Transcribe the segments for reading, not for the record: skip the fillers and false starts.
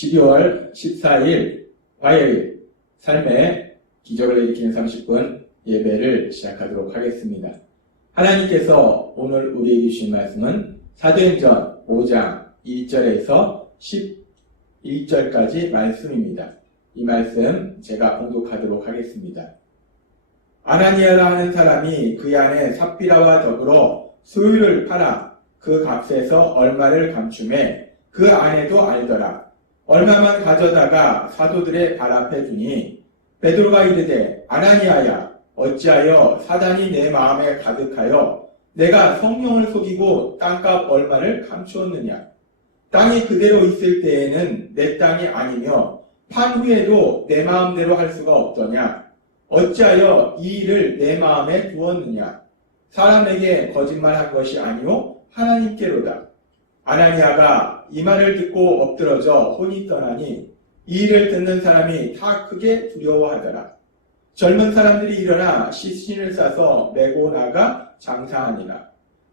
12월 14일 화요일 삶의 기적을 일으키는 30분 예배를 시작하도록 하겠습니다. 하나님께서 오늘 우리에게 주신 말씀은 사도행전 5장 1절에서 11절까지 말씀입니다. 이 말씀 제가 봉독하도록 하겠습니다. 아나니아라 하는 사람이 그 안에 삽비라와 더불어 소유를 팔아 그 값에서 얼마를 감춤해 그 아내도 알더라. 얼마만 가져다가 사도들의 발 앞에 두니 베드로가 이르되 아나니아야 어찌하여 사단이 내 마음에 가득하여 내가 성령을 속이고 땅값 얼마를 감추었느냐. 땅이 그대로 있을 때에는 내 땅이 아니며 판 후에도 내 마음대로 할 수가 없더냐. 어찌하여 이 일을 내 마음에 두었느냐. 사람에게 거짓말한 것이 아니오 하나님께로다. 아나니아가 이 말을 듣고 엎드러져 혼이 떠나니 이 일을 듣는 사람이 다 크게 두려워하더라. 젊은 사람들이 일어나 시신을 싸서 메고 나가 장사하니라.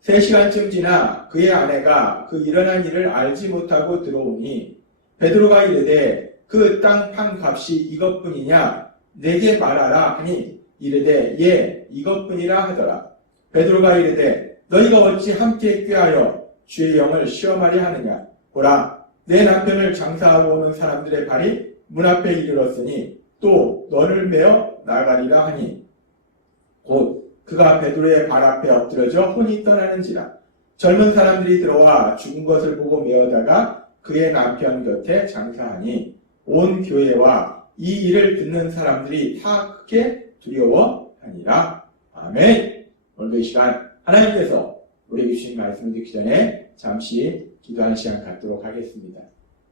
3시간쯤 지나 그의 아내가 그 일어난 일을 알지 못하고 들어오니 베드로가 이르되 그 땅 판 값이 이것뿐이냐 내게 말하라 하니 이르되 예 이것뿐이라 하더라. 베드로가 이르되 너희가 어찌 함께 꾀하여 주의 영을 시험하려 하느냐. 보라 내 남편을 장사하고 오는 사람들의 발이 문 앞에 이르렀으니 또 너를 메어 나가리라 하니 곧 그가 베드로의 발 앞에 엎드러져 혼이 떠나는지라. 젊은 사람들이 들어와 죽은 것을 보고 메어다가 그의 남편 곁에 장사하니 온 교회와 이 일을 듣는 사람들이 다 크게 두려워하니라. 아멘. 오늘도 이 시간 하나님께서 우리에게 주신 말씀을 듣기 전에 잠시 기도하는 시간 갖도록 하겠습니다.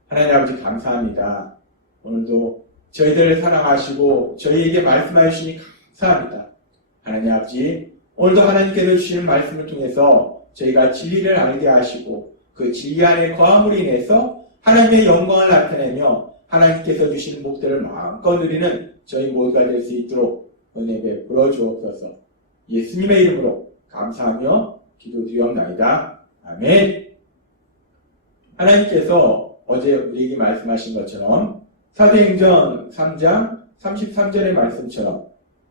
하나님 아버지 감사합니다. 오늘도 저희들을 사랑하시고 저희에게 말씀하여 주시니 감사합니다. 하나님 아버지 오늘도 하나님께서 주시는 말씀을 통해서 저희가 진리를 알게 하시고 그 진리 안에 거함으로 인해서 하나님의 영광을 나타내며 하나님께서 주시는 목표를 마음껏 누리는 저희 모두가 될 수 있도록 은혜 베풀어 주옵소서. 예수님의 이름으로 감사하며 기도드리옵나이다. 아멘. 하나님께서 어제 우리에게 말씀하신 것처럼 사도행전 3장 33절의 말씀처럼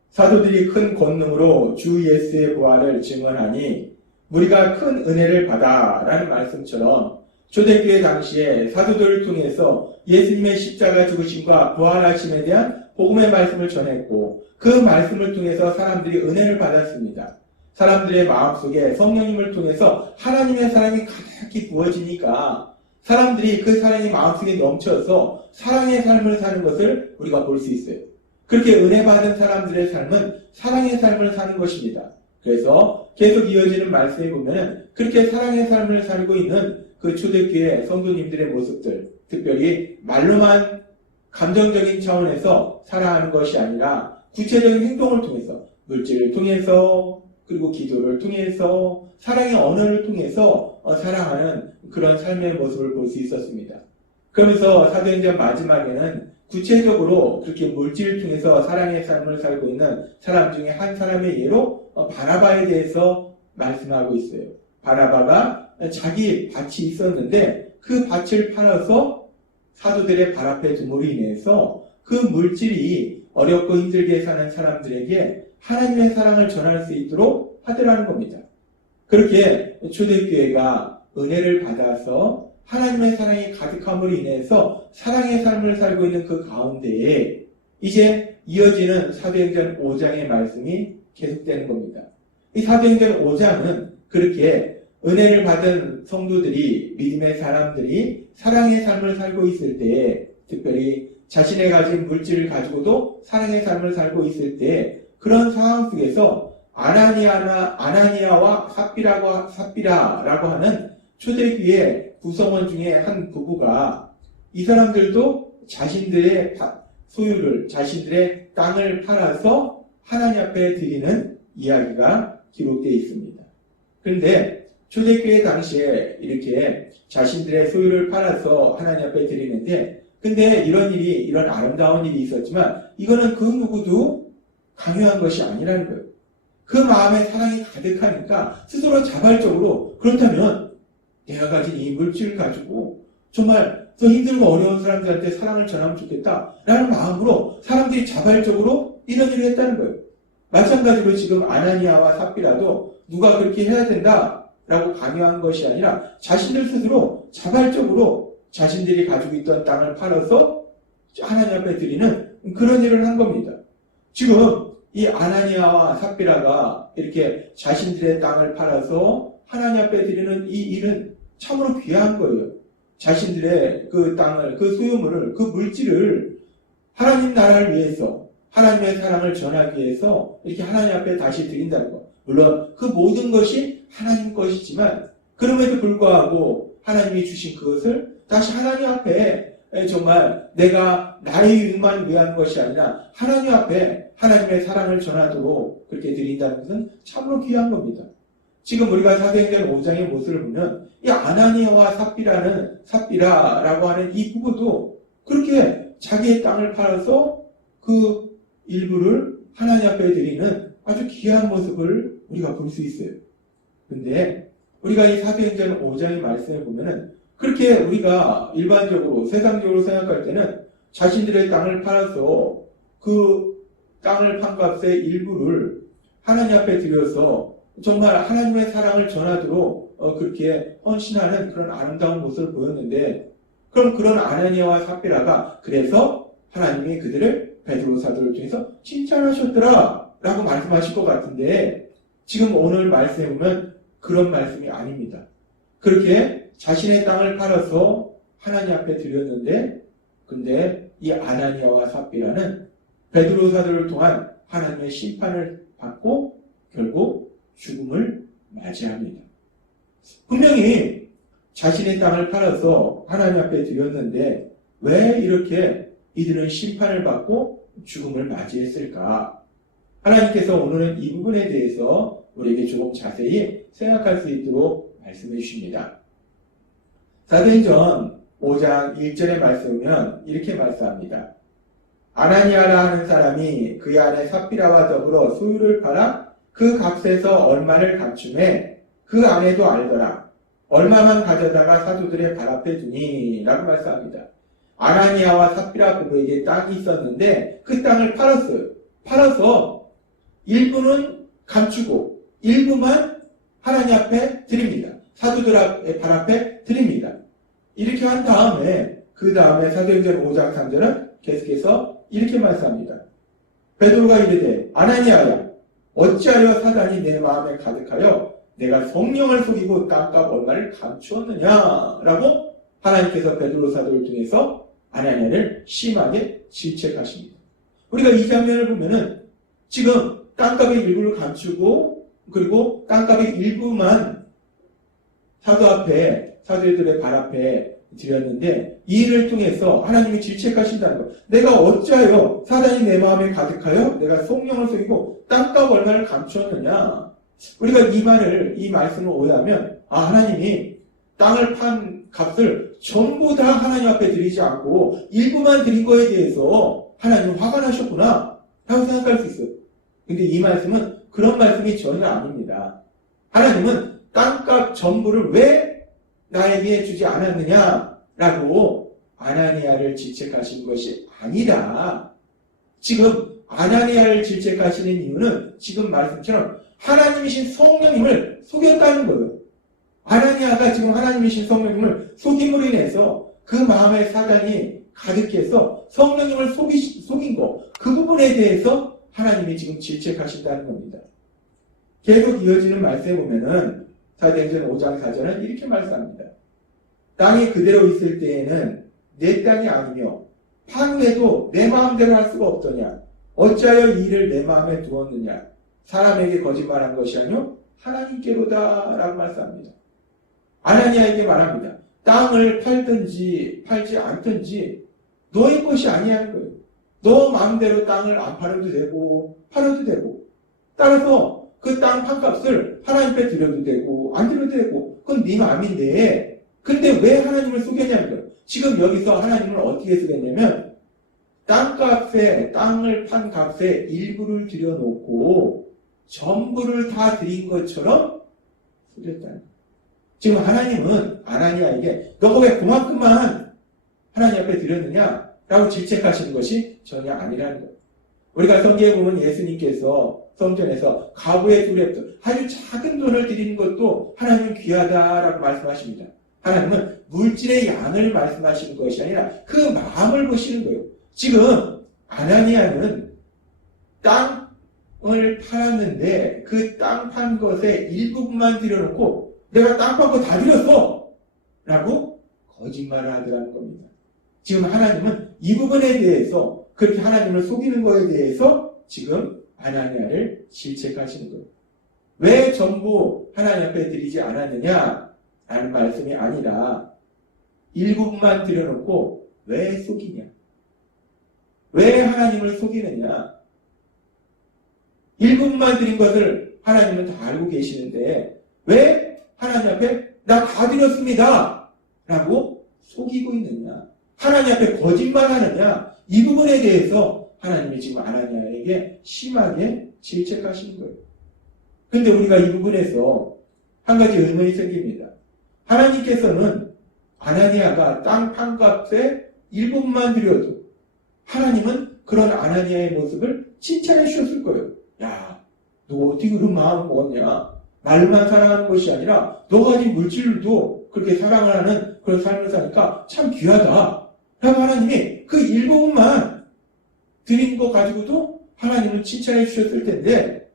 사도들이 큰 권능으로 주 예수의 부활을 증언하니 우리가 큰 은혜를 받아 라는 말씀처럼 초대교회 당시에 사도들을 통해서 예수님의 십자가 죽으심과 부활하심에 대한 복음의 말씀을 전했고 그 말씀을 통해서 사람들이 은혜를 받았습니다. 사람들의 마음속에 성령님을 통해서 하나님의 사랑이 가득히 부어지니까 사람들이 그 사랑이 마음속에 넘쳐서 사랑의 삶을 사는 것을 우리가 볼 수 있어요. 그렇게 은혜 받은 사람들의 삶은 사랑의 삶을 사는 것입니다. 그래서 계속 이어지는 말씀에 보면 그렇게 사랑의 삶을 살고 있는 그 초대교회 성도님들의 모습들, 특별히 말로만 감정적인 차원에서 사랑하는 것이 아니라 구체적인 행동을 통해서 물질을 통해서 그리고 기도를 통해서 사랑의 언어를 통해서 사랑하는 그런 삶의 모습을 볼 수 있었습니다. 그러면서 사도행전 마지막에는 구체적으로 그렇게 물질을 통해서 사랑의 삶을 살고 있는 사람 중에 한 사람의 예로 바나바에 대해서 말씀하고 있어요. 바나바가 자기 밭이 있었는데 그 밭을 팔아서 사도들의 발 앞에 둠으로 인해서 그 물질이 어렵고 힘들게 사는 사람들에게 하나님의 사랑을 전할 수 있도록 하더라는 겁니다. 그렇게 초대교회가 은혜를 받아서 하나님의 사랑이 가득함으로 인해서 사랑의 삶을 살고 있는 그 가운데에 이제 이어지는 사도행전 5장의 말씀이 계속되는 겁니다. 이 사도행전 5장은 그렇게 은혜를 받은 성도들이 믿음의 사람들이 사랑의 삶을 살고 있을 때에 특별히 자신의 가진 물질을 가지고도 사랑의 삶을 살고 있을 때 그런 상황 속에서 아나니아와 삽비라라고 하는 초대교회 구성원 중에 한 부부가 이 사람들도 자신들의 소유를 자신들의 땅을 팔아서 하나님 앞에 드리는 이야기가 기록되어 있습니다. 그런데 초대교회 당시에 이렇게 자신들의 소유를 팔아서 하나님 앞에 드리는데 근데 이런 아름다운 일이 있었지만 이거는 그 누구도 강요한 것이 아니라는 거예요. 그 마음에 사랑이 가득하니까 스스로 자발적으로 그렇다면 내가 가진 이 물질을 가지고 정말 더 힘들고 어려운 사람들한테 사랑을 전하면 좋겠다라는 마음으로 사람들이 자발적으로 이런 일을 했다는 거예요. 마찬가지로 지금 아나니아와 삽비라도 누가 그렇게 해야 된다라고 강요한 것이 아니라 자신들 스스로 자발적으로 자신들이 가지고 있던 땅을 팔아서 하나님 앞에 드리는 그런 일을 한 겁니다. 지금 이 아나니아와 삽비라가 이렇게 자신들의 땅을 팔아서 하나님 앞에 드리는 이 일은 참으로 귀한 거예요. 자신들의 그 땅을, 그 소유물을, 그 물질을 하나님 나라를 위해서, 하나님의 사랑을 전하기 위해서 이렇게 하나님 앞에 다시 드린다는 것. 물론 그 모든 것이 하나님 것이지만 그럼에도 불구하고 하나님이 주신 그것을 다시 하나님 앞에 정말 내가 나의 유익만 위한 것이 아니라 하나님 앞에 하나님의 사랑을 전하도록 그렇게 드린다는 것은 참으로 귀한 겁니다. 지금 우리가 사도행전 5장의 모습을 보면 이 아나니아와 삽비라라고 하는 이 부부도 그렇게 자기의 땅을 팔아서 그 일부를 하나님 앞에 드리는 아주 귀한 모습을 우리가 볼 수 있어요. 근데 우리가 이 사도행전 5장의 말씀을 보면은 그렇게 우리가 일반적으로 세상적으로 생각할 때는 자신들의 땅을 팔아서 그 땅을 판 값의 일부를 하나님 앞에 드려서 정말 하나님의 사랑을 전하도록 그렇게 헌신하는 그런 아름다운 모습을 보였는데, 그럼 그런 아나니아와 삽비라가 그래서 하나님이 그들을 베드로 사도를 통해서 칭찬하셨더라 라고 말씀하실 것 같은데, 지금 오늘 말씀에 보면 그런 말씀이 아닙니다. 그렇게 자신의 땅을 팔아서 하나님 앞에 드렸는데, 근데 이 아나니아와 삽비라는 베드로 사도를 통한 하나님의 심판을 받고 결국 죽음을 맞이합니다. 분명히 자신의 땅을 팔아서 하나님 앞에 드렸는데 왜 이렇게 이들은 심판을 받고 죽음을 맞이했을까? 하나님께서 오늘은 이 부분에 대해서 우리에게 조금 자세히 생각할 수 있도록 말씀해 주십니다. 사도행전 5장 1절의 말씀이면 이렇게 말씀합니다. 아나니아라 하는 사람이 그의 아내 삽비라와 더불어 소유를 팔아 그 값에서 얼마를 감춤해 그 아내도 알더라. 얼마만 가져다가 사도들의 발 앞에 두니 라고 말씀합니다. 아나니아와 삽비라 부부에게 땅이 있었는데 그 땅을 팔았어요. 팔아서 일부는 감추고 일부만 하나님 앞에 드립니다. 사도들의 발 앞에 드립니다. 이렇게 한 다음에 그 다음에 사도행전 5장 3절은 계속해서 이렇게 말씀합니다. 베드로가 이르되 아나니아야 어찌하여 사단이 내 마음에 가득하여 내가 성령을 속이고 땅값 얼마를 감추었느냐 라고 하나님께서 베드로 사도를 통해서 아나니아를 심하게 질책하십니다. 우리가 이 장면을 보면은 지금 땅값의 일부를 감추고 그리고 땅값의 일부만 사도들의 발 앞에 드렸는데 이 일을 통해서 하나님이 질책하신다는 것. 내가 어찌하여 사단이 내 마음에 가득하여 내가 성령을 속이고 땅값 얼마를 감추었느냐. 우리가 이 말씀을 오해하면 하나님이 땅을 판 값을 전부 다 하나님 앞에 드리지 않고 일부만 드린 거에 대해서 하나님 화가 나셨구나 라고 생각할 수 있어요. 근데 이 말씀은 그런 말씀이 전혀 아닙니다. 하나님은 땅값 전부를 왜 나에게 주지 않았느냐라고 아나니아를 질책하신 것이 아니라 지금 아나니아를 질책하시는 이유는 지금 말씀처럼 하나님이신 성령님을 속였다는 거예요. 아나니아가 지금 하나님이신 성령님을 속임으로 인해서 그 마음에 사단이 가득해서 성령님을 속인 거, 그 부분에 대해서 하나님이 지금 질책하신다는 겁니다. 계속 이어지는 말씀에 보면은 사도행전 5장 4절은 이렇게 말씀합니다. 땅이 그대로 있을 때에는 내 땅이 아니며 판 후에도 내 마음대로 할 수가 없더냐. 어찌하여 이 일을 내 마음에 두었느냐. 사람에게 거짓말한 것이 아니요 하나님께로다 라고 말씀합니다. 아나니아에게 말합니다. 땅을 팔든지 팔지 않든지 너의 것이 아니라는 거예요. 너 마음대로 땅을 안 팔아도 되고 팔아도 되고 따라서 그 땅 판값을 하나님께 드려도 되고 안 드려도 되고 그건 네 마음인데 근데 왜 하나님을 속였냐는 거예요. 지금 여기서 하나님을 어떻게 속였냐면 땅을 판 값에 일부를 들여놓고 전부를 다 드린 것처럼 속였다는 거예요. 지금 하나님은 아나니아에게 너가 왜 그만큼만 하나님 앞에 드렸느냐? 라고 질책하시는 것이 전혀 아니라는 거예요. 우리가 성경에 보면 예수님께서 성전에서 가부의 두랩돈, 아주 작은 돈을 드리는 것도 하나님은 귀하다라고 말씀하십니다. 하나님은 물질의 양을 말씀하시는 것이 아니라 그 마음을 보시는 거예요. 지금 아나니아는 땅을 팔았는데 그 땅 판 것의 일부분만 들여놓고 내가 땅 판 거 다 드렸어! 라고 거짓말을 하더라는 겁니다. 지금 하나님은 이 부분에 대해서 그렇게 하나님을 속이는 것에 대해서 지금 아나니아를 질책하시는 거예요. 왜 전부 하나님 앞에 드리지 않았느냐? 라는 말씀이 아니라 일부분만 들여놓고 왜 속이냐? 왜 하나님을 속이느냐? 일부분만 드린 것을 하나님은 다 알고 계시는데 왜 하나님 앞에 나 다 드렸습니다! 라고 속이고 있느냐? 하나님 앞에 거짓말하느냐? 이 부분에 대해서 하나님이 지금 아나니아에게 심하게 질책하시는 거예요. 근데 우리가 이 부분에서 한 가지 의문이 생깁니다. 하나님께서는 아나니아가 땅 판값의 일부분만 드려도 하나님은 그런 아나니아의 모습을 칭찬해 주셨을 거예요. 야, 너 어떻게 그런 마음을 먹었냐? 말만 사랑하는 것이 아니라 너가 가진 물질도 그렇게 사랑을 하는 그런 삶을 사니까 참 귀하다. 라고 하나님이 그 일부분만 드린 거 가지고도 하나님은 칭찬해 주셨을 텐데,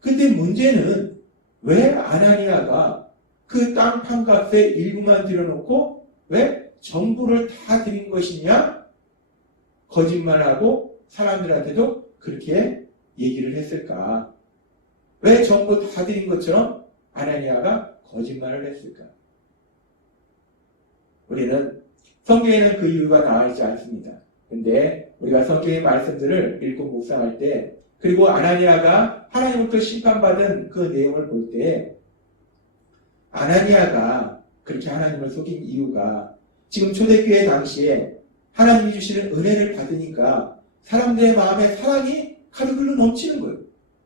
근데 문제는 왜 아나니아가 그 땅 판값의 일부만 들여놓고 왜 전부를 다 드린 것이냐? 거짓말하고 사람들한테도 그렇게 얘기를 했을까? 왜 전부 다 드린 것처럼 아나니아가 거짓말을 했을까? 우리는 성경에는 그 이유가 나와 있지 않습니다. 근데 우리가 성경의 말씀들을 읽고 묵상할 때, 그리고 아나니아가 하나님으로부터 심판받은 그 내용을 볼 때, 아나니아가 그렇게 하나님을 속인 이유가 지금 초대교회 당시에 하나님이 주시는 은혜를 받으니까 사람들의 마음에 사랑이 가득 흘러 넘치는 거예요.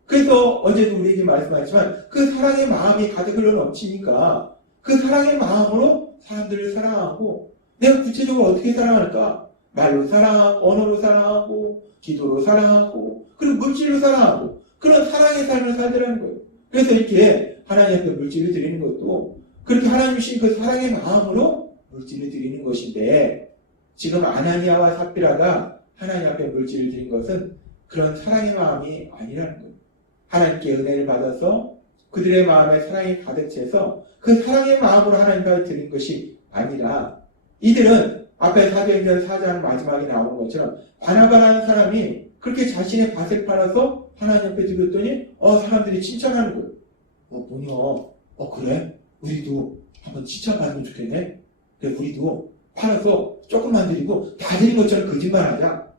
그래서 어제도 우리에게 말씀하지만 그 사랑의 마음이 가득 흘러 넘치니까 그 사랑의 마음으로 사람들을 사랑하고, 내가 구체적으로 어떻게 사랑할까? 말로 사랑하고, 언어로 사랑하고, 기도로 사랑하고, 그리고 물질로 사랑하고, 그런 사랑의 삶을 살더라는 거예요. 그래서 이렇게 하나님 앞에 물질을 드리는 것도 그렇게 하나님 주신 그 사랑의 마음으로 물질을 드리는 것인데, 지금 아나니아와 삽비라가 하나님 앞에 물질을 드린 것은 그런 사랑의 마음이 아니라는 거예요. 하나님께 은혜를 받아서 그들의 마음에 사랑이 가득 차서 그 사랑의 마음으로 하나님 앞에 드린 것이 아니라, 이들은 앞에 사도행전 4장 마지막에 나오는 것처럼 바나바라는 사람이 그렇게 자신의 밭을 팔아서 하나님 앞에 드렸더니 사람들이 칭찬하는 거예요. 뭐냐? 그래? 우리도 한번 칭찬받으면 좋겠네? 그래, 우리도 팔아서 조금만 드리고 다 드린 것처럼 거짓말하자.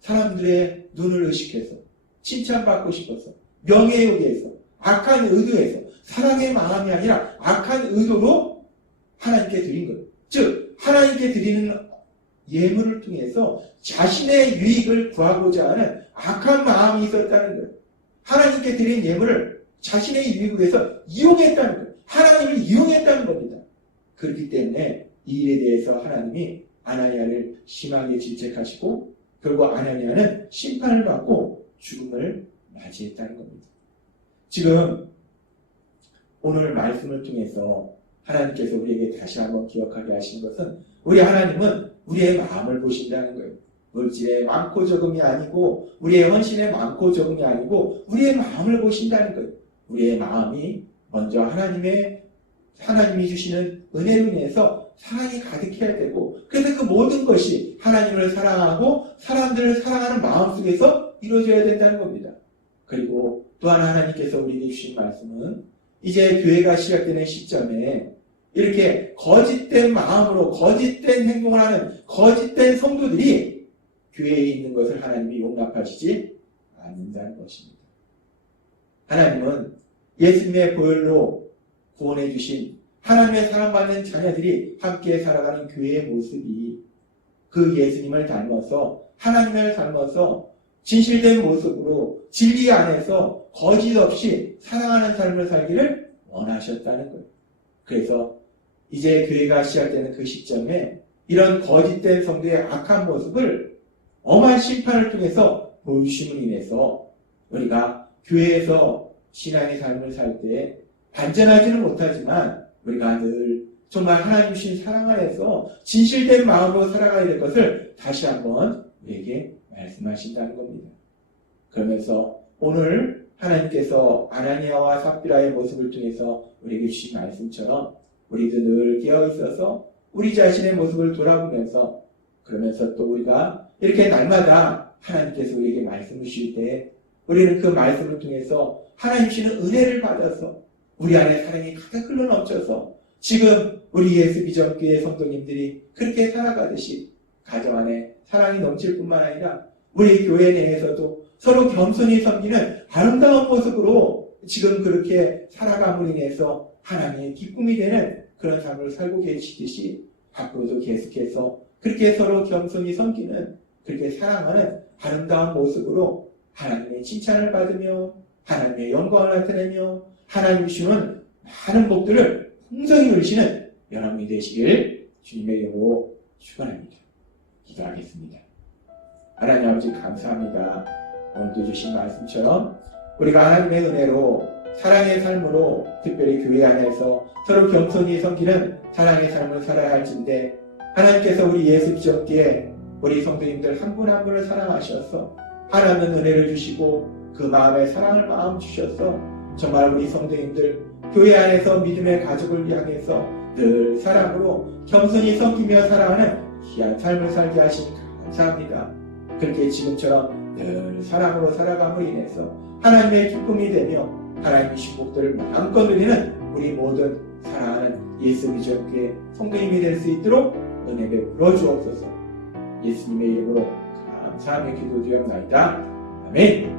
사람들의 눈을 의식해서 칭찬받고 싶어서, 명예에 의해서, 악한 의도에서, 사랑의 마음이 아니라 악한 의도로 하나님께 드린 거예요. 즉 하나님께 드리는 예물을 통해서 자신의 유익을 구하고자 하는 악한 마음이 있었다는 거예요. 하나님께 드린 예물을 자신의 유익을 위해서 이용했다는 거예요. 하나님을 이용했다는 겁니다. 그렇기 때문에 이 일에 대해서 하나님이 아나니아를 심하게 질책하시고 결국 아나니아는 심판을 받고 죽음을 맞이했다는 겁니다. 지금 오늘 말씀을 통해서 하나님께서 우리에게 다시 한번 기억하게 하신 것은, 우리 하나님은 우리의 마음을 보신다는 거예요. 물질의 많고 적음이 아니고, 우리의 헌신의 많고 적음이 아니고, 우리의 마음을 보신다는 거예요. 우리의 마음이 먼저 하나님이 주시는 은혜로 인해서 사랑이 가득해야 되고, 그래서 그 모든 것이 하나님을 사랑하고 사람들을 사랑하는 마음 속에서 이루어져야 된다는 겁니다. 그리고 또한 하나님께서 우리에게 주신 말씀은, 이제 교회가 시작되는 시점에 이렇게 거짓된 마음으로 거짓된 행동을 하는 거짓된 성도들이 교회에 있는 것을 하나님이 용납하시지 않는다는 것입니다. 하나님은 예수님의 보혈로 구원해 주신 하나님의 사랑받는 자녀들이 함께 살아가는 교회의 모습이 그 예수님을 닮아서, 하나님을 닮아서 진실된 모습으로 진리 안에서 거짓 없이 사랑하는 삶을 살기를 원하셨다는 거예요. 그래서 이제 교회가 시작되는 그 시점에 이런 거짓된 성도의 악한 모습을 엄한 심판을 통해서 보여주심으로 인해서 우리가 교회에서 신앙의 삶을 살 때 반전하지는 못하지만 우리가 늘 정말 하나님 주신 사랑 안에서 진실된 마음으로 살아가야 될 것을 다시 한번 우리에게 말씀하신다는 겁니다. 그러면서 오늘 하나님께서 아나니아와 삽비라의 모습을 통해서 우리에게 주신 말씀처럼 우리도 늘 깨어있어서 우리 자신의 모습을 돌아보면서 그러면서 또 우리가 이렇게 날마다 하나님께서 우리에게 말씀을 주실 때 우리는 그 말씀을 통해서 하나님 주시는 은혜를 받아서 우리 안에 사랑이 가득 흘러넘쳐서 지금 우리 예수 비전교회 성도님들이 그렇게 살아가듯이 가정 안에 사랑이 넘칠 뿐만 아니라 우리 교회 내에서도 서로 겸손히 섬기는 아름다운 모습으로 지금 그렇게 살아감으로 인해서 하나님의 기쁨이 되는 그런 삶을 살고 계시듯이 앞으로도 계속해서 그렇게 서로 겸손히 섬기는 그렇게 사랑하는 아름다운 모습으로 하나님의 칭찬을 받으며 하나님의 영광을 나타내며 하나님 주시는 많은 복들을 풍성히 누리시는 여러분이 되시길 주님의 이름으로 축원합니다. 기도하겠습니다. 하나님 아버지 감사합니다. 오늘도 주신 말씀처럼 우리가 하나님의 은혜로 사랑의 삶으로 특별히 교회 안에서 서로 겸손히 섬기는 사랑의 삶을 살아야 할진데 하나님께서 우리 예수 비전교회 우리 성도님들 한 분 한 분을 사랑하셔서 하나님은 은혜를 주시고 그 마음에 사랑을 마음 주셔서 정말 우리 성도님들 교회 안에서 믿음의 가족을 향해서 늘 사랑으로 겸손히 섬기며 살아가는 귀한 삶을 살게 하시니 감사합니다. 그렇게 지금처럼 늘 사랑으로 살아감으로 인해서 하나님의 기쁨이 되며 하나님의 축복들을 마음껏 누리는 우리 모든 사랑하는 예수 비전교회 성도님이 될 수 있도록 은혜 베풀어 주옵소서. 예수님의 이름으로 감사하며 기도드렸나이다. 아멘.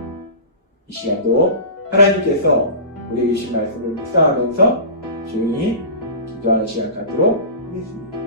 이 시간도 하나님께서 우리에게 주신 말씀을 묵상하면서 조용히 기도하는 시간 갖도록 하겠습니다.